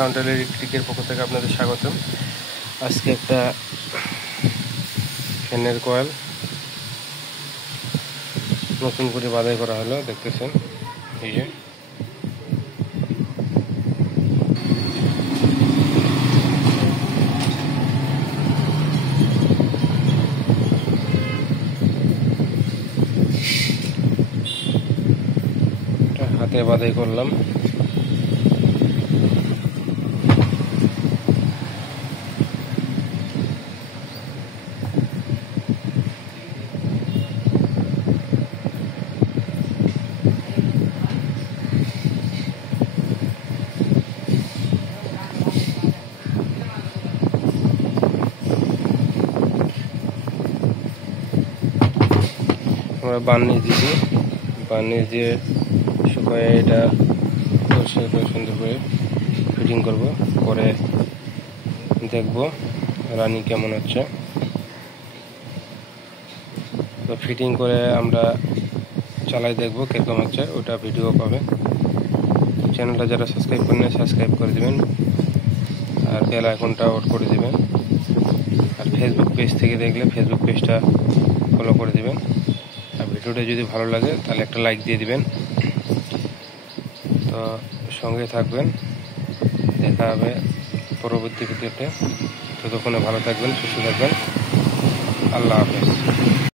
Counter ইলেকট্রিকের পক্ষ থেকে আপনাদের স্বাগতম। আজকে একটা ফ্যানের কয়েল নতুন করে বাধাই করা হলো, দেখতেছেন এই যে। হাতে বাধাই করলাম। আমরা বার্নিশ দিচ্ছি, বার্নিশ দিয়ে শুকায় এটা পরিষ্কার করে সুন্দর করে ফিটিং করব, পরে দেখব রানিং কেমন হচ্ছে। তো ফিটিং করে আমরা চালাই দেখব কীরকম হচ্ছে, ওটা ভিডিও পাবে। চ্যানেলটা যারা সাবস্ক্রাইব করেন সাবস্ক্রাইব করে দেবেন, আর বেল আইকনটা অন করে দেবেন। আর ফেসবুক পেজ থেকে দেখলে ফেসবুক পেজটা ফলো করে দেবেন। আর ভিডিওটা যদি ভালো লাগে তাহলে একটা লাইক দিয়ে দিবেন। তো সঙ্গে থাকবেন, দেখা হবে পরবর্তী ভিডিওতে। ততক্ষণে ভালো থাকবেন, সুস্থ থাকবেন। আল্লাহ হাফেজ।